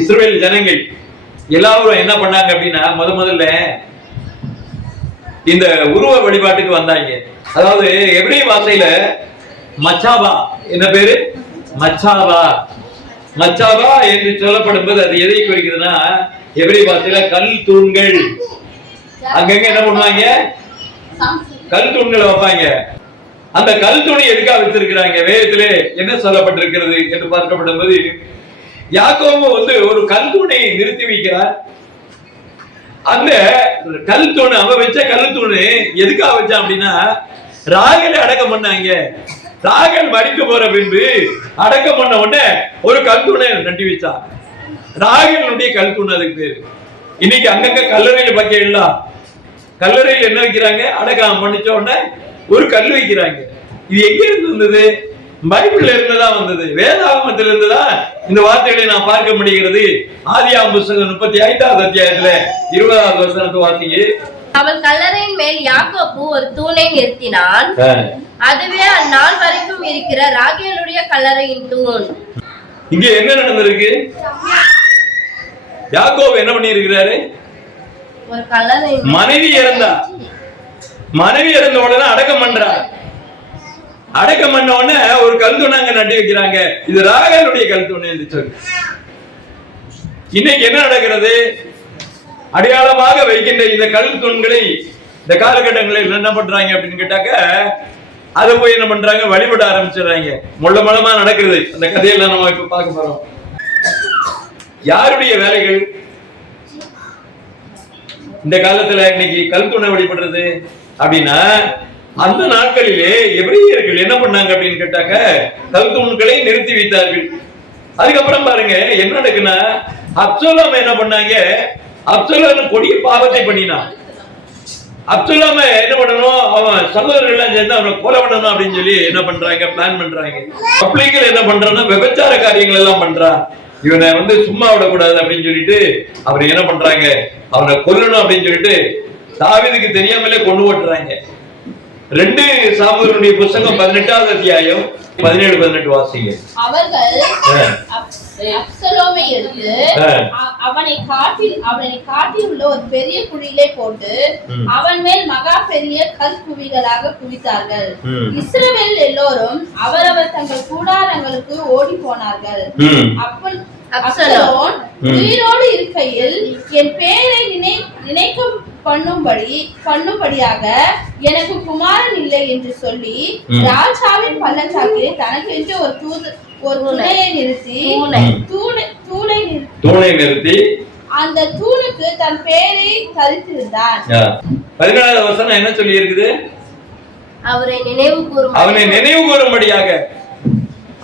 இஸ்ரவேல் ஜனங்கள் எல்லாரும் என்ன பண்ணாங்க அப்படின்னா முதல்ல இந்த உருவ வழிபாட்டுக்கு வந்தாங்க. அதாவது எபிரேய பாஷையில மச்சாபா, என்ன பேரு? மச்சாபா என்று சொல்லப்படும் போது அது எதை குறிக்கிறதுனா, எபிரேய பாஷையில கல் தூண்கள். அங்கங்க என்ன பண்ணுவாங்க? கல் தூண்களை வைப்பாங்க. அந்த கல் தூணை எதுக்காக வச்சிருக்கிறாங்க? வேதத்திலே என்ன சொல்லப்பட்டிருக்கிறது என்று பார்க்கப்படும் போது, யாக்கோபு ஒரு கல் தூணை நிறுத்தி வைக்கிறார். அந்த கல் தூண், அவன் வச்ச கல் தூணு எதுக்காக வச்சான் அப்படின்னா, ராகலை அடக்கம் பண்ணாங்க. ராகல் மடிக்க போற பின்பு அடக்கம் பண்ண உடனே ஒரு கல் தூணை நட்டி வச்சான். ராகலுடைய கல் தூண் அதுக்கு பேரு. இன்னைக்கு அங்கங்க கல்லறையில பக்கையெல்லாம் கல்லறையில் என்ன வைக்கிறாங்க? அடக்கம் பண்ணிச்ச உடனே ஒரு கல் வைக்கிறாங்க. இது எங்க இருந்து வந்தது? பைபிள்ல இருந்துதான் வந்தது. வேதாகமத்தில் இருந்துதான் இந்த வார்த்தைகளை நான் பார்க்க முடிகிறது. ஆதியாகமம் புத்தகம் 35வது அத்தியாயத்துல 20வது வசனத்தை வாசிங்க. அவன் கல்லறையின் மேல் யாக்கோபு ஒரு தூணை நிறுத்தினான். அதுவே அந்நாள் வரைக்கும் இருக்கிற ராகேலுடைய கல்லறையின் தூண். இங்க என்ன நடந்திருக்கு? யாக்கோபு என்ன பண்ணி இருக்கிறாரு? ஒரு கல்லறை, மனைவி இறந்த உடனே அடக்கம் பண்றார். அடக்கம் பண்ண உடனே ஒரு கல் தூண் அங்க நட்டி வைக்கிறாங்க. இது ராகேலுடைய கல் தூண் என்று சொல்லி. இன்னைக்கு என்ன நடக்கிறது? அடையாளமாக வைக்கின்ற இந்த கல் தூண்களை இந்த காலகட்டங்களில் என்ன பண்றாங்க அப்படின்னு கேட்டாக்க, அதை போய் என்ன பண்றாங்க? வழிபட ஆரம்பிச்சிடுறாங்க. முள்ளமளமா நடக்கிறது. அந்த கதையெல்லாம் நம்ம இப்ப பார்க்க போறோம். யாருடைய வேலைகள் இந்த காலத்துல இன்னைக்கு கல் தூணை வழிபடுறது அப்படின்னா, அந்த நாட்களிலே எபிரேயர்கள் என்ன பண்ணாங்க அப்படின்னு கேட்டாக்க, கல் தூண்களை நிறுத்தி வைத்தார்கள். அதுக்கப்புறம் பாருங்க என்ன நடக்குன்னா, அப்சலோம் என்ன பண்ணாங்க? அப்சலோம் கொடிய பாவத்தை பண்ணினான். அப்சலோம் என்ன பண்ணணும்? அவன் சகோதரர்கள் எல்லாம் சேர்ந்து அவனை கொலை பண்ணணும் அப்படின்னு சொல்லி என்ன பண்றாங்க? பிளான் பண்றாங்க. பப்ளிக்ல என்ன பண்றான்னா, விபச்சார காரியங்கள் எல்லாம் பண்றான். இவனை சும்மா விடக்கூடாது அப்படின்னு சொல்லிட்டு அவர் என்ன பண்றாங்க? அவனை கொல்லணும் அப்படின்னு சொல்லிட்டு தாவீதுக்கு தெரியாமலே கொண்டு ஓட்டுறாங்க. 2 சாமுவேலுடைய புத்தகம் 18வது அத்தியாயம் 17-18 வாசிங்க. அவர்கள் அப்சலோமை எடுத்து அவனை காட்டில் உள்ள ஒரு பெரிய குழியிலே போட்டு அவன் மேல் மகா பெரிய கல் குவிகளாக குவித்தார்கள். இஸ்ரவேல் எல்லோரும் அவரவர் தங்கள் கூடாரங்களுக்கு ஓடி போனார்கள். அப்சலோம் உயிரோடு இருக்கையில் என் பேரை நினைக்கும் பண்ணும்படியாக எனக்கு குமாரன் இல்லை என்று சொல்லி ராஜாவின் பள்ளத்தாக்கிலே தனக்கென்று ஒரு துணையை நிறுத்தி அந்த தூணுக்கு தன் பேரை தரித்திருந்தான். 14வது வசனம் என்ன சொல்லி இருக்குது? அவனை நினைவு கூறும்படியாக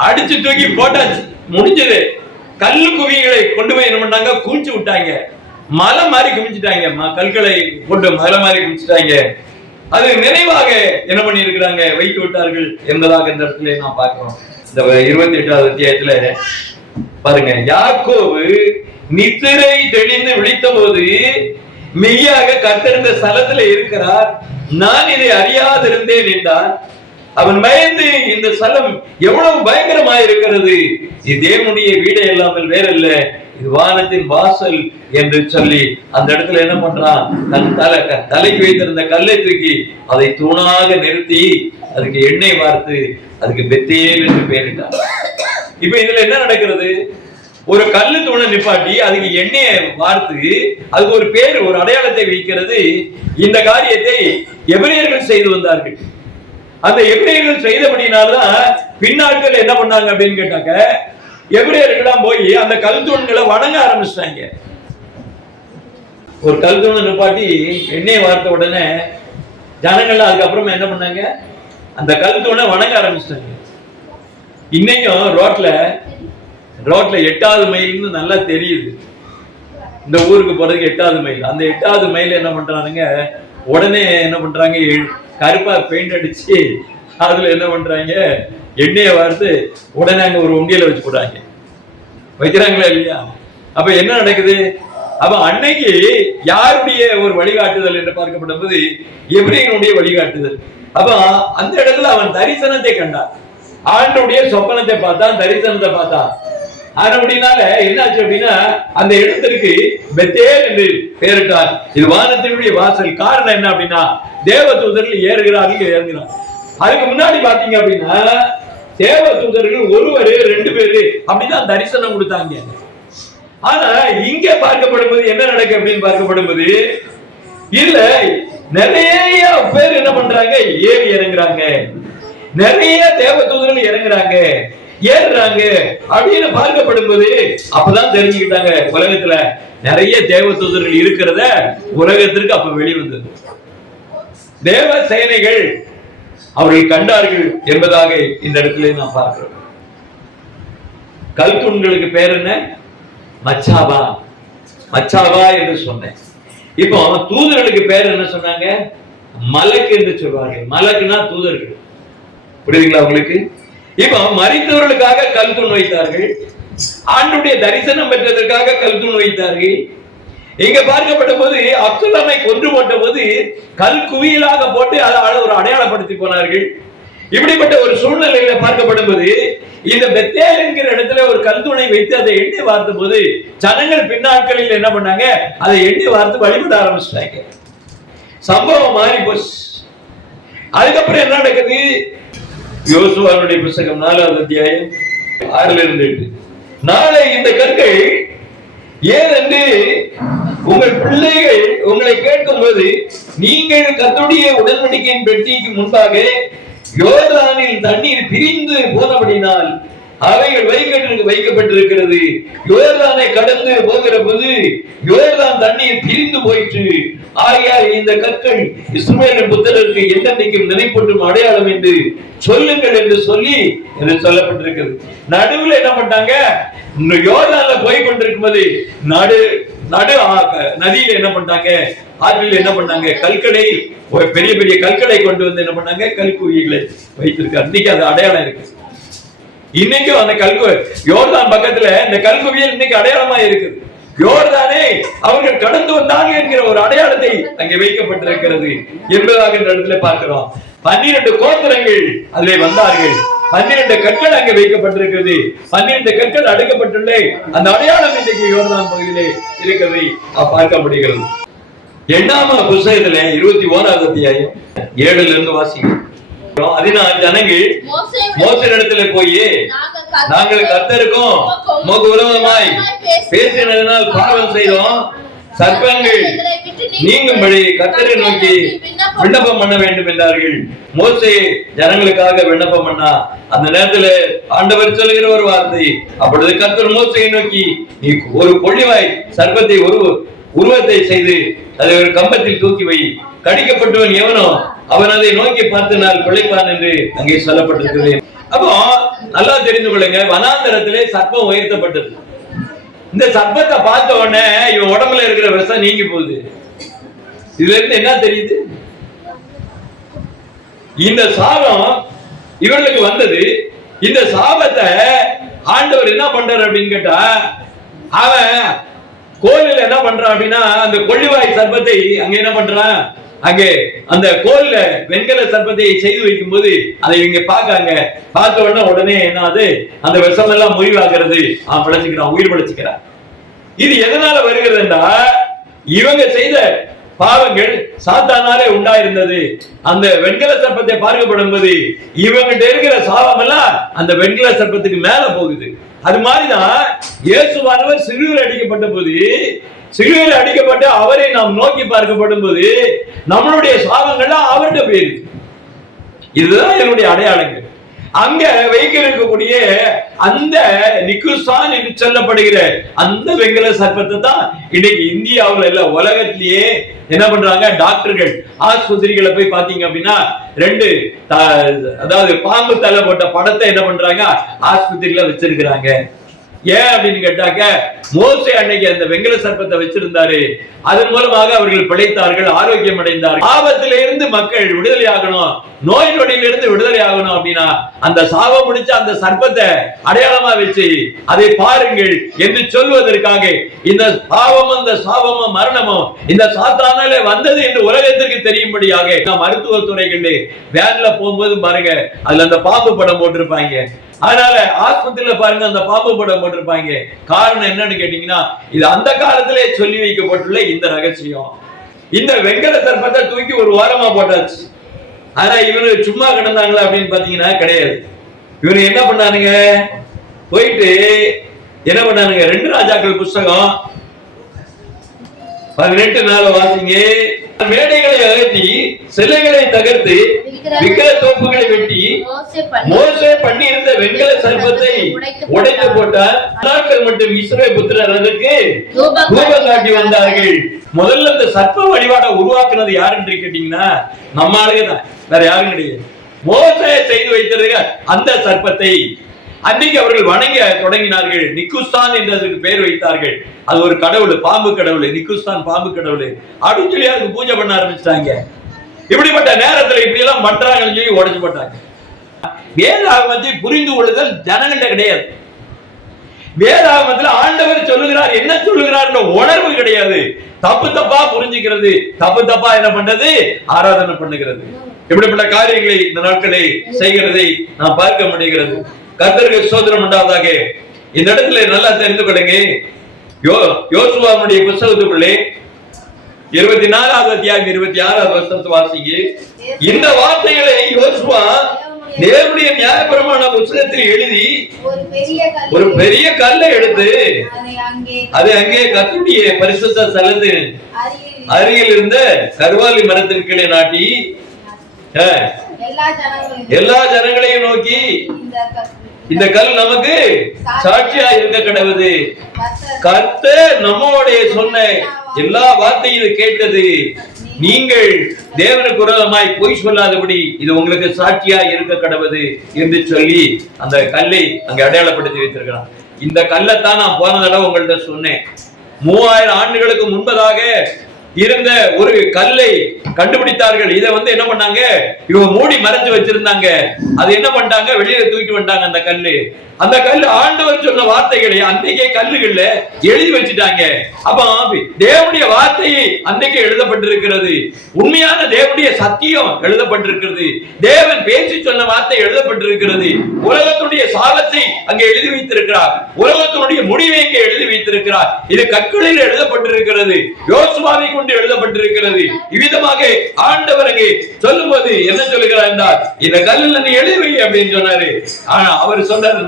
அடிச்சு தூக்கி போட்டாச்சு, முடிஞ்சது. கல்லு குவிகளை கொண்டு போய் என்ன பண்ணாங்க? குமிச்சு விட்டாங்க. மலை மாதிரி குமிச்சுட்டாங்க. கற்களை போட்டு மலை மாதிரி குமிச்சுட்டாங்க. அது நினைவாக என்ன பண்ணி இருக்கிறாங்க? வைத்து விட்டார்கள் என்பதாக இந்த இடத்துல நான் பார்க்கிறோம். இந்த 28வது அத்தியாயத்துல பாருங்க, யாக்கோபு நித்திரை தெளிந்து விழித்த போது மெய்யாக கர்த்தர் இந்த ஸ்தலத்துல இருக்கிறார், நான் இதை அறியாதிருந்தேன் என்றார். அவன் பயந்து, இந்த ஸ்தலம் எவ்வளவு பயங்கரமா இருக்கிறது, இது தேவனுடைய வீடே இல்லாமல் வேறல்ல, இது வானத்தின் வாசல் என்று சொல்லி அந்த இடத்துல என்ன பண்றான்? தன் தலைக்கு வைத்திருந்த கல்லை தூக்கி அதை தூணாக நிறுத்தி அதுக்கு எண்ணெய் வார்த்து அதுக்கு பெத்தேல் என்று பெயரிட்டார். இப்ப இதுல என்ன நடக்கிறது? ஒரு கல்லு தூணை நிப்பாட்டி அதுக்கு எண்ணெயை வார்த்து அதுக்கு ஒரு பேர், ஒரு அடையாளத்தை வைக்கிறது. இந்த காரியத்தை எபிரேயர்கள் செய்து வந்தார்கள். அந்த எபிரேயர்கள் செய்தபடினால்தான் பின்னாட்கள் என்ன பண்ணாங்க அப்படின்னு கேட்டாக்க, எபிரேயர்கள்லாம் போய் அந்த கல் தூண்களை வணங்க ஆரம்பிச்சிட்டாங்க. ஒரு கல் தூணை நிப்பாட்டி எண்ணெயை வார்த்த உடனே ஜனங்கள்லாம் அதுக்கப்புறமா என்ன பண்ணாங்க? அந்த கல் தூணை வணங்க ஆரம்பிச்சிட்டாங்க. இன்னைக்கும் ரோட்ல 8வது மைல்னு நல்லா தெரியுது. இந்த ஊருக்கு போறதுக்கு 8வது மைல். அந்த 8வது மைல் என்ன பண்றானுங்க? உடனே என்ன பண்றாங்க? கருப்பா பெயிண்ட் அடிச்சு அதுல என்ன பண்றாங்க? எண்ணெயை வார்த்து உடனே அங்க ஒரு உண்டியல வச்சு போடுறாங்க. வைக்கிறாங்களா இல்லையா? அப்ப என்ன நடக்குது? அப்ப அன்னைக்கு யாருடைய ஒரு வழிகாட்டுதல் என்று பார்க்கப்படும் போது எபிரேயனுடைய வழிகாட்டுதல். அப்ப அந்த இடத்துல அவன் தரிசனத்தை கண்டான். ஆண்டவருடைய சொப்பனத்தை பார்த்தான், தரிசனத்தை பார்த்தான். அப்படினால என்னாச்சு அப்படின்னா அந்த இடத்திற்கு பெத்தேல் என்று பெயரிட்டார். இது வானத்தினுடைய வாசல். காரணம் என்ன அப்படின்னா தேவதூதர்கள் ஏறுகிறார்கள், இறங்குகிறார். அதுக்கு முன்னாடி பாத்தீங்க அப்படின்னா தேவதூதர்கள் ஒருவரு 2 பேரு அப்படிதான் தரிசனம் கொடுத்தாங்க. ஆனா இங்க பார்க்கப்படும்போது என்ன நடக்கு அப்படின்னு பார்க்கப்படும்போது இல்ல, நிறைய பேர் என்ன பண்றாங்க, ஏறி இறங்குறாங்க. நிறைய தேவதூதர்கள் இறங்குறாங்க, ஏறுறாங்க அப்படின்னு பார்க்கப்படும்போது அப்பதான் தெரிஞ்சுக்கிட்டாங்க உலகத்துல நிறைய தேவதூதர்கள் இருக்கிறத உலகத்திற்கு அப்ப வெளிவந்தது. தேவ சேனைகள் அவர்கள் கண்டார்கள் என்பதாக இந்த இடத்துல நாம் பார்க்கிறோம். கல்தூண்களுக்கு பேர் என்ன? மச்சாபா. மச்சாபா என்று சொன்னேன். இப்போ தூதர்களுக்கு பேர் என்ன சொன்னாங்க? மலக்கு என்று சொல்வார்கள். மலக்குனா தூதர்கள். புரியுதுங்களா உங்களுக்கு? இப்போ மரித்தவர்களுக்காக கல்தூண் வைத்தார்கள், ஆண்டுடைய தரிசனம் பெற்றதற்காக கல்தூண் வைத்தார்கள். இங்க பார்க்கப்பட்ட போது அப்சலோமை கொன்று போட்ட போது கல் குவியலாக போட்டு அதை ஒரு அடையாளப்படுத்தி போனார்கள். இப்படிப்பட்ட ஒரு சூழ்நிலையில பார்க்கப்படும் போது இந்த பெத்தேல் என்கிற இடத்துல ஒரு கல்தூணை வைத்து அதை எண்ணி வார்த்த போது ஜனங்கள் பின்னாட்களில் என்ன பண்ணாங்க, அதை எண்ணி வார்த்து வழிபட ஆரம்பிச்சிட்டாங்க. சம்பவம் மாறி போச்சு. அதுக்கப்புறம் என்ன நடக்குது? யோசுவாவுடைய புத்தகம் 4வது அத்தியாயம் 6-8. நாளை இந்த கற்கள் ஏனென்று உங்கள் பிள்ளைகள் உங்களை கேட்கும் போது நீங்கள் கர்த்தருடைய உடன்படிக்கையின் பெட்டிக்கு முன்பாக யோர்தானில் தண்ணீர் பிரிந்து போனபடினால் அவைகள் வைக்கப்பட்டிருக்கிறது. யோர்தானை கடந்து போகிற போது யோர்தான் தண்ணீர் பிரிந்து போயிற்று. ஆகையால் இந்த கற்கள் இஸ்ரவேலின் புத்திரருக்கு என்றென்றைக்கும் நினைப்பூட்டும் அடையாளம் என்று சொல்லுங்கள் என்று சொல்லி என்று சொல்லப்பட்டிருக்கிறது. நடுவில் என்ன பண்ணாங்க, யோர்தான்ல போய் கொண்டிருக்கும் போது நதியில என்ன பண்ணாங்க, ஆற்றில் என்ன பண்ணாங்க, கற்களை பெரிய பெரிய கற்களை கொண்டு வந்து என்ன பண்ணாங்க, கல்குவிகளை வைத்திருக்காரு. இன்னைக்கு அது அடையாளம் இருக்கு. இன்னைக்கும் அந்த யோர்தான் பக்கத்துல இந்த கல்குவியல் இன்னைக்கு அடையாளமா இருக்குது. யோர்தானே அவர்கள் கடந்து வந்தார்கள் என்கிற ஒரு அடையாளத்தை அங்கே வைக்கப்பட்டிருக்கிறது என்பதாக இந்த இடத்துல பார்க்கிறோம். 12 கோத்திரங்கள் அதிலே வந்தார்கள். 12 கற்கள் அங்கே வைக்கப்பட்டிருக்கிறது. 12 கற்கள் அடுக்கப்பட்டுள்ள அந்த அடையாளம் இன்றைக்கு யோர்தான் பகுதியிலே இருக்கிறதை பார்க்க முடிகிறது. 8ஆம் புத்தகத்திலே 21வது அத்தியாயம் 7 வாசிக்கிறோம். அதனால் ஜனங்கள் மோசேயிடத்திலே போய் நாங்கள் கர்த்தருக்கும் உமக்கு விரோதமாய் பேசினதினால் பாவம் செய்தோம், சர்ப்பங்கள் நீங்கும்படி கர்த்தரை நோக்கி விண்ணப்பம் பண்ண வேண்டும் என்றார்கள். மோசே ஜனங்களுக்காக விண்ணப்பம் பண்ணா அந்த நேரத்தில் ஆண்டவர் சொல்லுகிற ஒரு வார்த்தை, அப்பொழுது கர்த்தர் மோசேயை நோக்கி நீ ஒரு கொள்ளிவாய் சர்ப்பத்தை உருவத்தை செய்து அதை ஒரு கம்பத்தில் தூக்கி வை, கடிக்கப்பட்டவன் எவனோ அவன் அதை நோக்கி பார்த்தினால் பிழைப்பான் என்று அங்கே சொல்லப்பட்டிருக்கிறது. அப்போ நல்லா தெரிந்து கொள்ளுங்க, வனாந்தரத்திலே சர்ப்பம் உயர்த்தப்பட்டது. இந்த சர்ப்பத்தை பார்த்த உடனே இவன் உடம்புல இருக்கிற விஷம் நீங்கி போகுது. இதுல இருந்து என்ன தெரியுது? இந்த சாபம் இவர்களுக்கு வந்தது. இந்த சாபத்தை ஆண்டவர் என்ன பண்றாரு அப்படின்னு கேட்டா, அவன் கோயில என்ன பண்றான் அப்படின்னா அந்த கொள்ளிவாய் சர்ப்பத்தை அங்க என்ன பண்றான், அங்கே அந்த கோல்ல வெண்கல சர்ப்பத்தை செய்து வைக்கும் போது அதை இவங்க பாக்காங்க. பார்த்த உடனே என்ன ஆகுது, அந்த விஷம் எல்லாம் முறிவாகிறது. பிழைச்சுக்கிறான், உயிர் பிழைச்சுக்கிறான். இது எதனால வருகிறதுன்னா இவங்க செய்த பாவங்கள் சாத்தானாலே உண்டாயிருந்தது. அந்த வெண்கல சர்ப்பத்தை பார்க்கப்படும் போது இவங்கிட்ட இருக்கிற சாபம் எல்லாம் அந்த வெண்கல சர்ப்பத்துக்கு மேல போகுது. அது மாதிரிதான் இயேசுவானவர் சிலுவையில் அடிக்கப்பட்ட போது, சிலுவையில் அடிக்கப்பட்டு அவரை நாம் நோக்கி பார்க்கப்படும் போது நம்மளுடைய சாபங்கள்லாம் அவர்கிட்ட போயிருக்கு. இதுதான் என்னுடைய அடையாளங்கள். அங்க வைக்க இருக்கக்கூடிய அந்த நிக்குசான் என்று சொல்லப்படுகிற அந்த வெண்கல சர்ப்பத்தை தான் இன்னைக்கு இந்தியாவுல இல்ல உலகத்திலேயே என்ன பண்றாங்க, டாக்டர்கள் ஆஸ்பத்திரிகளை போய் பாத்தீங்க அப்படின்னா 2 அதாவது பாம்பு தலை போட்ட படத்தை என்ன பண்றாங்க, ஆஸ்பத்திரியில வச்சிருக்கிறாங்க. ஏன் அப்படின்னு கேட்டாக்க, மோசே அன்னைக்கு அந்த வெண்கல சர்ப்பத்தை வச்சிருந்தாரு. அதன் மூலமாக அவர்கள் பிழைத்தார்கள், ஆரோக்கியம் அடைந்தார்கள். ஆபத்திலிருந்து மக்கள் விடுதலை ஆகணும், நோய் நொடியிலிருந்து விடுதலை ஆகணும் அப்படின்னா அந்த சாபம் முடிச்ச அந்த சர்ப்பத்தை அடையாளமா வச்சு அதை பாருங்கள் என்று சொல்வதற்காக இந்த பாவமும் இந்த சாபமும் மரணமும் இந்த சாத்தானாலே வந்தது என்று உலகத்திற்கு தெரியும்படியாக மருத்துவ துறைகளில் வேன்ல போகும்போது பாருங்க, அதுல அந்த பாம்பு படம் போட்டிருப்பாங்க. அதனால ஆஸ்பத்திரியில பாருங்க அந்த பாம்பு படம் போட்டிருப்பாங்க. காரணம் என்னன்னு கேட்டீங்கன்னா, இது அந்த காலத்திலே சொல்லி வைக்கப்பட்டுள்ள இந்த ரகசியம். இந்த வெங்கல சர்ப்பத்தை தூக்கி ஒரு வாரமா போட்டாச்சு. ஆனா இவரு சும்மா கிடந்தாங்களா அப்படின்னு பாத்தீங்கன்னா கிடையாது. இவரு என்ன பண்ணானுங்க, போயிட்டு என்ன பண்ணானுங்க, 2 ராஜாக்கள் புஸ்தகம் 18 வாசிங்க. மேடைகளை அகற்றி சிலைகளை தகர்த்து விக்கிர தோப்புகளை வெட்டி மோசே பண்ணி இருந்த வெண்கல சர்ப்பத்தை உடைத்து போட்டார். நாட்கள் மட்டும் இஸ்ரவேல் புத்திரர் அதற்கு தூபம் காட்டி வந்தார்கள். முதல்ல இந்த சர்ப்ப வழிபாட உருவாக்குனது யாருன்னு கேட்டீங்கன்னா நம்ம ஆளுங்க தான், வேற யாரும் கிடையாது. மோசே செய்து வைத்திருக்க அந்த சர்ப்பத்தை அன்னைக்கு அவர்கள் வணங்க தொடங்கினார்கள். நிக்குஸ்தான் என்று அதற்கு பெயர் வைத்தார்கள். அது ஒரு கடவுள், பாம்பு கடவுள், நிக்குஸ்தான் பாம்பு கடவுள் அப்படின்னு சொல்லி அதுக்கு பூஜை பண்ண ஆரம்பிச்சிட்டாங்க. இப்படிப்பட்ட நேரத்துல இப்படி எல்லாம் பண்றாங்கன்னு சொல்லி உடைச்சு போட்டாங்க. வேதாகமத்தை புரிந்து கொள்ளுதல் ஜனங்கள்ட்ட கிடையாது. வேதாகமத்துல ஆண்டவர் சொல்லுகிறார், என்ன சொல்லுகிறார் உணர்வு கிடையாது. தப்பு தப்பா புரிஞ்சுக்கிறது, தப்பு தப்பா என்ன பண்றது, ஆராதனை பண்ணுகிறது. இப்படிப்பட்ட காரியங்களை இந்த நாட்களை செய்கிறதை நாம் பார்க்க முடிகிறது. கர்த்தருக்கு ஸ்தோத்திரம் உண்டாவதாக. இந்த இடத்துல நல்லா தெரிந்து கொள்ளுங்க. யோசுவாவுடைய புத்தகத்துக்குள்ளே 24வது அத்தியாயம் 26வது வசனத்தை வாசிங்க. இந்த வார்த்தைகளை யோசுவா தேவனுடைய நியாயப்பிரமாண புத்தகத்தில் எழுதி ஒரு பெரிய கல்லை எடுத்து அதை அங்கே கர்த்தருடைய பரிசுத்த ஸ்தலத்தின் அருகில் இருந்த கர்வாலி மரத்தின் கீழே நாட்டி எல்லா ஜனங்களையும் நோக்கி, இந்த கல் நமக்கு சாட்சியா இருக்க கடவுது. கர்த்தர் நம்மோடைய சொன்ன எல்லா வார்த்தையும் கேட்டது. நீங்கள் தேவனுக்கு விரோதமாய் பொய் சொல்லாதபடி இது உங்களுக்கு சாட்சியா இருக்க கடவுது என்று சொல்லி அந்த கல்லை அங்க அடையாளப்படுத்தி வைத்திருக்கிறான். இந்த கல்லைத்தான் நான் போன தடவை உங்கள்கிட்ட சொன்னேன். 3000 ஆண்டுகளுக்கு முன்பதாக இருந்த ஒரு கல்லை கண்டுபிடித்தார்கள். இதை என்ன பண்ணாங்க, இவங்க மூடி மறைச்சு வச்சிருந்தாங்க. அது என்ன பண்ணிட்டாங்க, வெளியில தூக்கிட்டு வந்துட்டாங்க. அந்த கல்லு ஆண்டவர் சொன்ன வார்த்தைகளை அன்றைக்கே கல்லுகள்ல எழுதி வச்சுட்டாங்க. அப்ப தேவனுடைய வார்த்தையை அன்றைக்கே எழுதப்பட்டிருக்கிறது. உண்மையான தேவனுடைய சத்தியம் எழுதப்பட்டிருக்கிறது. தேவன் பேசி சொன்ன வார்த்தை எழுதப்பட்டிருக்கிறது. உலகத்துடைய சாபத்தை அங்கே எழுதி வைத்திருக்கிறார். உலகத்தினுடைய முடிவை இங்கே எழுதி வைத்திருக்கிறார். இது கற்களில் எழுதப்பட்டிருக்கிறது. யோசுவாவை கொண்டு எழுதப்பட்டிருக்கிறது. இவ்விதமாக ஆண்டவர் அங்கே சொல்லும் போது என்ன சொல்லுகிறார் என்றால், இந்த கல்லில் நீ எழுதி வை அப்படின்னு சொன்னாரு. ஆனா அவர் சொன்னார்,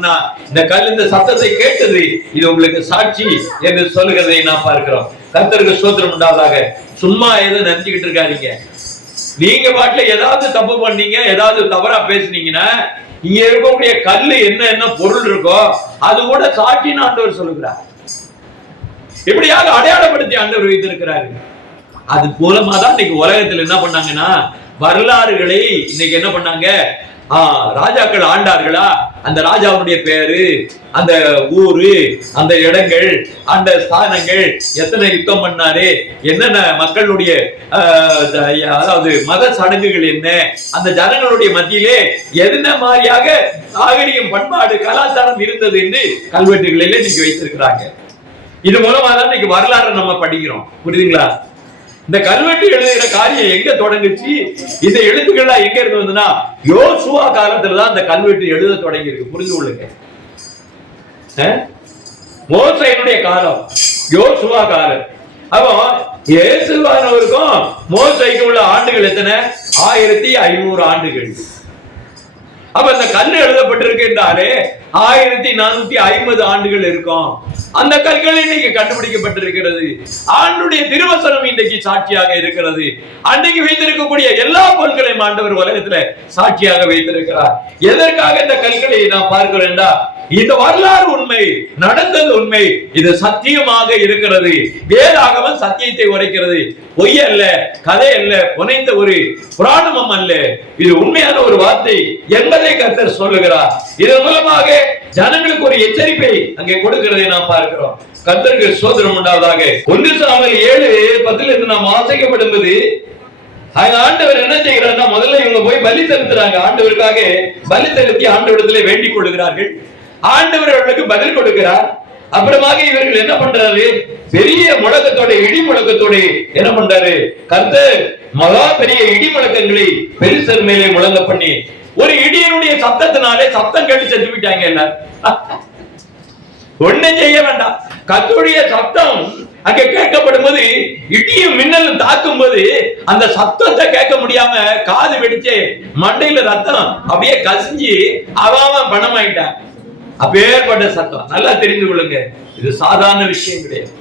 இந்த கல் இந்த சத்தத்தை கேட்டது, இது உங்களுக்கு சாட்சி என்று சொல்லுகிறதை நாம் பார்க்கிறோம். கர்த்தருக்கு ஸ்தோத்திரம் உண்டாவதாக. சும்மா எதுவும் நினைச்சுக்கிட்டு இருக்காதீங்க. நீங்க பாட்டுல ஏதாவது தப்பு பண்ணீங்க, ஏதாவது தவறா பேசுனீங்கன்னா இங்க இருக்கக்கூடிய கல்லு என்ன பொருள் இருக்கோ அது கூட சாட்சின்னு ஆண்டவர் சொல்லுகிறார். இப்படியாக அடையாளப்படுத்தி ஆண்டவர் வைத்திருக்கிறாரு. அது மூலமா தான் இன்னைக்கு உலகத்துல என்ன பண்ணாங்கன்னா, வரலாறுகளை இன்னைக்கு என்ன பண்ணாங்க, ராஜாக்கள் ஆண்டார்களா, அந்த ராஜாவுடைய பேரு, அந்த ஊரு, அந்த இடங்கள், அந்த ஸ்தானங்கள், எத்தனை யுத்தம் பண்ணாரு, என்னென்ன மக்களுடைய அதாவது மத சடங்குகள் என்ன, அந்த ஜனங்களுடைய மத்தியிலே என்ன மாதிரியாக நாகரிகம், பண்பாடு, கலாச்சாரம் இருந்தது என்று கல்வெட்டுகளிலே இன்னைக்கு வைத்திருக்கிறாங்க. இது மூலமா தான் இன்னைக்கு வரலாறு நம்ம படிக்கிறோம். புரியுதுங்களா? இந்த கல்வெட்டு எழுதுகிற காரியம் எங்க தொடங்குச்சு, இந்த எழுத்துக்கள்லாம் எங்க இருந்து வந்ததுன்னா யோசுவா காலத்துலதான் அந்த கல்வெட்டு எழுத தொடங்கி இருக்கு. புரிந்து கொள்ளுங்க. மோசேயினுடைய காலம், யோசுவா காலம். அப்போ இயேசுவானவருக்கும் மோசேக்கும் உள்ள ஆண்டுகள் எத்தனை? 1500 ஆண்டுகள். அப்ப இந்த கல் எழுதப்பட்டிருக்கின்றாலே 1450 ஆண்டுகள் இருக்கும். அந்த கற்கள் இன்னைக்கு கண்டுபிடிக்கப்பட்டிருக்கிறது. ஆண்டுடைய திருவசனம் இன்றைக்கு சாட்சியாக இருக்கிறது. அன்றைக்கு வைத்திருக்கக்கூடிய எல்லா பொருட்களையும் ஆண்டவர் உலகத்துல சாட்சியாக வைத்திருக்கிறார். எதற்காக இந்த கற்களை நாம் பார்க்கிறோம்? இந்த வரலாறு உண்மை, நடந்தது உண்மை, இது சத்தியமாக இருக்கிறது. வேதாகமம் சத்தியத்தை உரைக்கிறது. பொய் அல்ல, கதை அல்ல, புனைந்த ஒரு புராணமும் அல்ல. இது உண்மையான ஒரு வார்த்தை என்பதை கர்த்தர் சொல்லுகிறார். இதன் மூலமாக ஜனங்களுக்கு ஒரு எச்சரிப்பை அங்கே கொடுக்கிறதை நாம் பார்க்கிறோம். கர்த்தருக்கு ஸ்தோத்திரம் உண்டாவதாக. 1 சாமுவேல் 7:10 நாம் வாசிக்கப்படும்போது ஆண்டவர் என்ன செய்கிறார்னா, முதல்ல இவங்க போய் பலி செலுத்துறாங்க. ஆண்டவருக்காக பலி செலுத்தி ஆண்டவரிடத்திலே வேண்டிக் கொள்கிறார்கள். ஆண்டவர் அவர்களுக்கு பதில் கொடுக்கிறார். அப்புறமாக இவர்கள் என்ன பண்றாரு, பெரிய முழக்கத்தோட, இடி முழக்கத்தோட என்ன பண்றாரு, கர்த்தர் மகா பெரிய இடி முழக்கங்களை பெருசர் மேலே முழங்க பண்ணி ஒரு இடியினுடைய சப்தத்தினாலே சப்தம் கேட்டு செத்து விட்டாங்க எல்லாரும். ஒண்ணும் செய்ய வேண்டாம். கர்த்தருடைய சப்தம் அங்க கேட்கப்படும் போது இடியும் மின்னலும் தாக்கும் போது அந்த சத்தத்தை கேட்க முடியாம காது வெடிச்சு மண்டையில ரத்தம் அப்படியே கசிஞ்சு அவன் பணமாயிட்டான். அப்பேற்பட்ட சத்தம் நல்லா தெரிந்து கொள்ளுங்க. இது சாதாரண விஷயம் கிடையாது.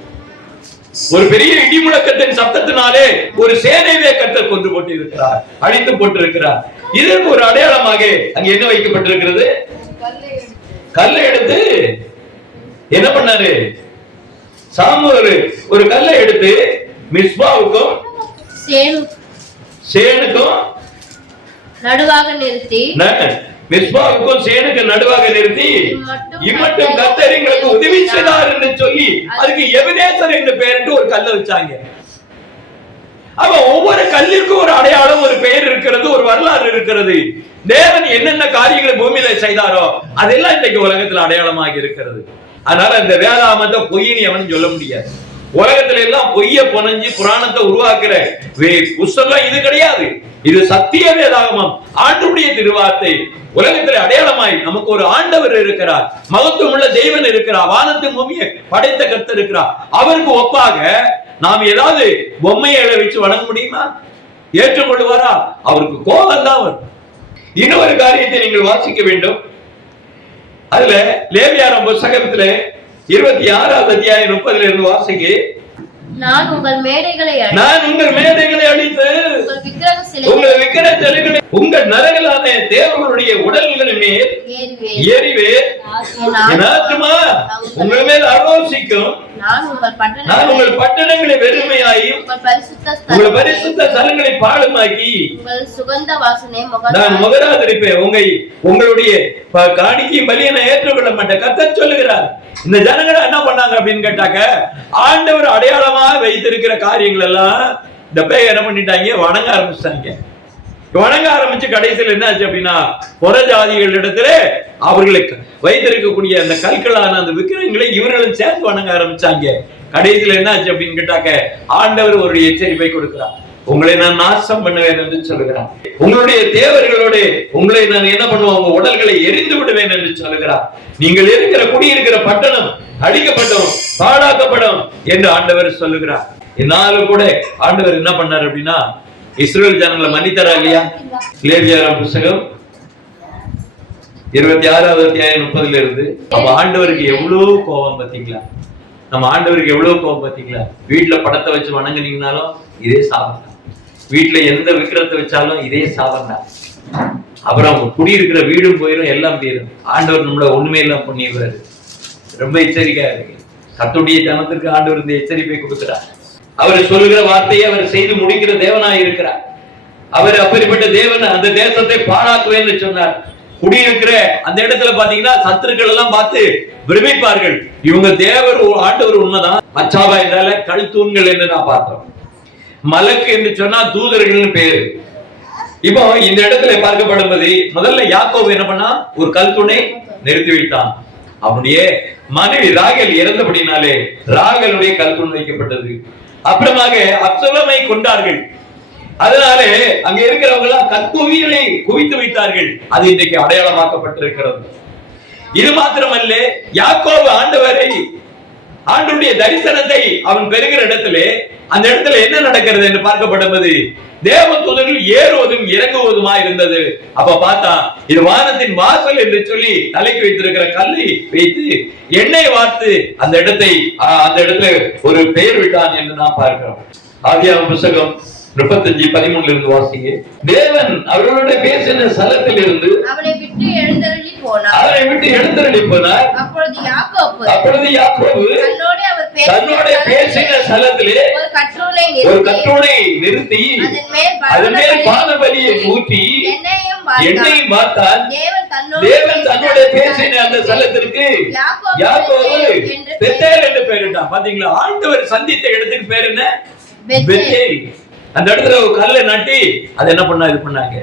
ஒரு பெரிய இடி முழக்கத்தின் சத்தத்தினாலே ஒரு சேனையை கர்த்தர் கொண்டு போட்டு இருக்கிறார், அழித்து போட்டு இருக்கிறார். இதற்கு ஒரு அடையாளமாக அங்க என்ன வைக்கப்பட்டிருக்கிறது? கல்லை எடுத்து என்ன பண்ணாரு? சாமுவேல் ஒரு கல்லை எடுத்து மிஸ்பாவுக்கும் சேனுக்கும் நடுவாக நிறுத்தி, மிஸ்பாவுக்கும் சேனுக்கு நடுவாக நிறுத்தி, இம்மட்டும் கர்த்தர் எங்களுக்கு உதவி செய்தார் என்று சொல்லி அதுக்கு எபினேசர் என்று பெயரிட்டு ஒரு கல்லை வச்சாங்க. அப்ப ஒவ்வொரு கல்லிற்கும் ஒரு அடையாளம், ஒரு பெயர் இருக்கிறது, ஒரு வரலாறு இருக்கிறது. தேவன் என்னென்ன காரியங்களை பூமியில செய்தாரோ அதெல்லாம் இன்றைக்கு உலகத்துல அடையாளமாக இருக்கிறது. அதனால இந்த வேதாகமத்தை பொய்யின்னு எவனும் சொல்ல முடியாது. உலகத்துல எல்லாம் பொய்ய புனைஞ்சு புராணத்தை உருவாக்குற புஸ்தகம் இது கிடையாது. இது சத்திய வேதாகமம், ஆண்டவருடைய திருவார்த்தை. உலகத்தில் அடையாளமாய் நமக்கு ஒரு ஆண்டவர் இருக்கிறார், மகத்துவம் உள்ள தெய்வன் இருக்கிறார், வானத்தின் பூமியை படைத்த கர்த்தர் இருக்கிறார். அவருக்கு ஒப்பாக நாம் ஏதாவது பொம்மையை வச்சு வணங்க முடியுமா? ஏற்றுக்கொள்வாரா? அவருக்கு கோபம் தான் வரும். இன்னொரு காரியத்தை நீங்கள் வாசிக்க வேண்டும். அதுல லேவியராம் புத்தகத்துல 26வது அத்தியாயம் 30ல இருந்து வாசிங்க. நான் உங்கள் மேடைகளை அழித்து உங்கள் விக்கிரக சிலைகளை உங்கள் நரகலான தேவர்களுடைய உடல்களின் மேல் ஏறிவேன். உங்கள் மேல் ஆலோசிக்கும். நான் உங்கள் பட்டணங்களை வெறுமையாயும் உங்கள் பரிசுத்த ஸ்தலங்களை பாழுமாக்கி நான் முகராதிருப்பேன். உங்களுடைய காணிக்கை பலியை நான் ஏற்றுக்கொள்ள மாட்டேன். கர்த்தர் சொல்லுகிறார். இந்த ஜனங்களை என்ன பண்ணாங்க அப்படின்னு கேட்டாக்க, ஆண்டவர் அடையாளமா வைத்திருக்கிற காரியங்கள் எல்லாம் இந்த பேய் என்ன பண்ணிட்டாங்க? வணங்க ஆரம்பிச்சிட்டாங்க. வணங்க ஆரம்பிச்சு கடைசியில் என்ன ஆச்சு அப்படின்னா, புற ஜாதிகள் இடத்துல அவர்களுக்கு வைத்திருக்கக்கூடிய அந்த கற்களான அந்த விக்கிரகங்களை இவர்களும் சேர்த்து வணங்க ஆரம்பிச்சாங்க. கடைசியில் என்ன ஆச்சு அப்படின்னு கேட்டாக்க, ஆண்டவர் ஒரு எச்சரிப்பை கொடுக்கிறார். உங்களை நான் நாசம் பண்ணுவேன் என்று சொல்லுகிறார். உங்களுடைய தேவர்களோடு உங்களை நான் என்ன பண்ணுவேன்? உங்க உடல்களை எரிந்து விடுவேன் என்று சொல்லுகிறார். நீங்கள் இருக்கிற குடியிருக்கிற பட்டணம் அழிக்கப்படும், பாழாக்கப்படும் என்று ஆண்டவர் சொல்லுகிறார். இந்நாளும் கூட ஆண்டவர் என்ன பண்ணார் அப்படின்னா, இஸ்ரவேல் ஜனங்களை மன்னித்தாரா இல்லையா? லேவியராம் புத்தகம் 26வது அத்தியாயம் 30ல இருந்து. அப்ப ஆண்டவருக்கு எவ்வளவு கோபம் பார்த்தீங்களா? நம்ம ஆண்டவருக்கு எவ்வளவு கோபம் பார்த்தீங்களா? வீட்டுல படத்தை வச்சு வணங்குனீங்கனாலும் இதே சாபம். வீட்டுல எந்த விக்கிரத்தை வச்சாலும் இதே சாபம் தான். அப்புறம் குடியிருக்கிற வீடும் போயிடும், எல்லாம் போயிடும். ஆண்டவர் நம்மள ஒண்ணுமே எல்லாம் பண்ணிடுவாரு. ரொம்ப எச்சரிக்கையா இருக்கு. கர்த்தருடைய ஜனத்திற்கு ஆண்டவர் இந்த எச்சரிப்பை கொடுக்கிறார். அவர் சொல்லுகிற வார்த்தையை அவர் செய்து முடிக்கிற தேவனாய் இருக்கிறார். அவர் அப்படிப்பட்ட தேவன். அந்த தேசத்தை பாழாக்குவேன்னு சொன்னார். குடியிருக்கிற அந்த இடத்துல பாத்தீங்கன்னா சத்துருக்கள் எல்லாம் பார்த்து பிரமிப்பார்கள். இவங்க தேவர் ஆண்டவர் உண்மைதான். மச்சாபா என்றால கல் தூண்கள் என்று நான் பார்த்தோம். மலக்கு என்று சொன்னா தூதர்கள் பேரு. இப்போ இந்த இடத்துல பார்க்கப்படும்போது முதல்ல யாக்கோபு என்ன பண்ணா? ஒரு கல் தூணை நிறுத்தி வைத்தான். அப்படியே மனைவி ராகேல் இறந்தபடினாலே ராகேலுடைய கல் தூண் வைக்கப்பட்டது. அப்புறமாக அப்சலோமை கொண்டார்கள். அதனாலே அங்க இருக்கிறவங்க எல்லாம் கற்குவியலை குவித்து வைத்தார்கள். அது இன்றைக்கு அடையாளமாக்கப்பட்டிருக்கிறது. இது மாத்திரமல்ல, யாக்கோபு ஆண்டவருடைய தரிசனத்தை அவன் பெறுகிற இடத்திலே அந்த இடத்துல என்ன நடக்கிறது என்று பார்க்கப்படுவது, தேவ தூதர்கள் ஏறுவதும் இறங்குவதுமா இருந்தது. அப்ப பார்த்தா இது வானத்தின் வாசல் என்று சொல்லி தலைக்கு வைத்திருக்கிற கல்லை வைத்து எண்ணெய் வார்த்து அந்த இடத்துல ஒரு பெயர் விட்டான் என்று நாம் பார்க்கிறோம். ஆதியாகமம் புத்தகம் 35:13 இருந்து வாசிங்க. தேவன் அவர்களோட பேசின ஸ்தலத்தில் இருந்து அவனை விட்டு எழுந்தருளி போனார். அப்பொழுது யாக்கோபு தன்னோட பேசின ஸ்தலத்திலே ஒரு கற்றோனை நிறுத்தி அதன் மேல் பானபலியை ஊற்றி எண்ணெயும் பார்த்தான். தேவன் தன்னோட பேசின அந்த ஸ்தலத்திற்கு யாக்கோபு பெத்தேல் என்று பெயரிட்டான். பாத்தீங்களா? ஆண்டவர் சந்தித்த இடத்துக்கு பேர் என்ன? பெத்தேல். அந்த இடத்துல ஒரு கல்லை நாட்டி அதை என்ன பண்ணாங்க.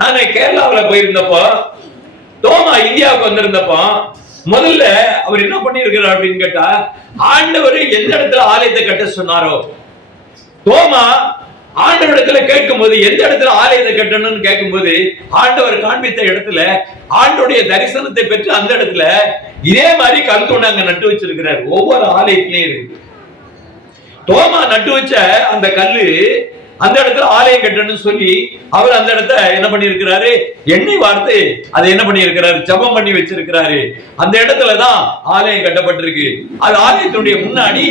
நாங்க கேரளாவில போயிருந்தப்போ, தோமா இந்தியாவுக்கு வந்திருந்தப்போ, முதல்ல அவர் என்ன பண்ணிருக்கிறார் அப்படின்னு கேட்டா, ஆண்டவர் எந்த இடத்துல ஆலயத்தை கட்ட சொன்னாரோ, தோமா ஆண்டவரிடத்துல கேட்கும் போது எந்த இடத்துல ஆலயத்தை கட்டணும்னு கேட்கும் போது ஆண்டவர் காண்பித்த இடத்துல ஆண்டோடைய தரிசனத்தை பெற்று அந்த இடத்துல இதே மாதிரி கல் தூண் அங்க நட்டு வச்சிருக்கிறார். ஒவ்வொரு ஆலயத்திலையும் இருக்கு. தோமா நட்டு வச்ச அந்த கல்லு அந்த இடத்துல ஆலயம் கட்டணும்னு சொல்லி அவர் அந்த இடத்த என்ன பண்ணி இருக்கிறாரு, எண்ணெய் வார்த்து அதை என்ன பண்ணி இருக்கிறாரு, ஜபம் பண்ணி வச்சிருக்கிறாரு. அந்த இடத்துலதான் ஆலயம் கட்டப்பட்டிருக்கு. அது ஆலயத்தினுடைய முன்னாடி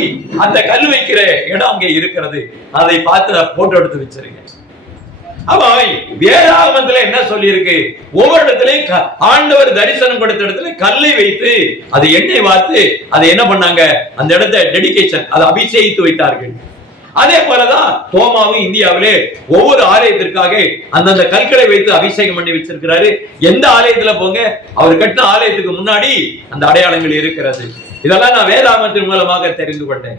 அந்த கல் வைக்கிற இடம் அங்கே இருக்கிறது. அதை பார்த்து போட்டோ எடுத்து வச்சிருங்க. அவன் வேதாகமத்துல என்ன சொல்லி இருக்கு, ஒவ்வொரு இடத்துலயும் ஆண்டவர் தரிசனம் கொடுத்த இடத்துல கல்லை வைத்து அதை எண்ணெய் வார்த்து அதை என்ன பண்ணாங்க, அந்த இடத்தை டெடிகேஷன், அதை அபிஷேகித்து வைத்தார்கள். அதே போலதான் தோமாவும் இந்தியாவிலே ஒவ்வொரு ஆலயத்திற்காக அந்தந்த கற்களை வைத்து அபிஷேகம் பண்ணி வச்சிருக்கிறாரு. எந்த ஆலயத்துல போங்க, அவர் கட்டின ஆலயத்துக்கு முன்னாடி அந்த அடையாளங்கள் இருக்கிறது. இதெல்லாம் நான் வேதாகமத்தின் மூலமாக தெரிந்து கொண்டேன்.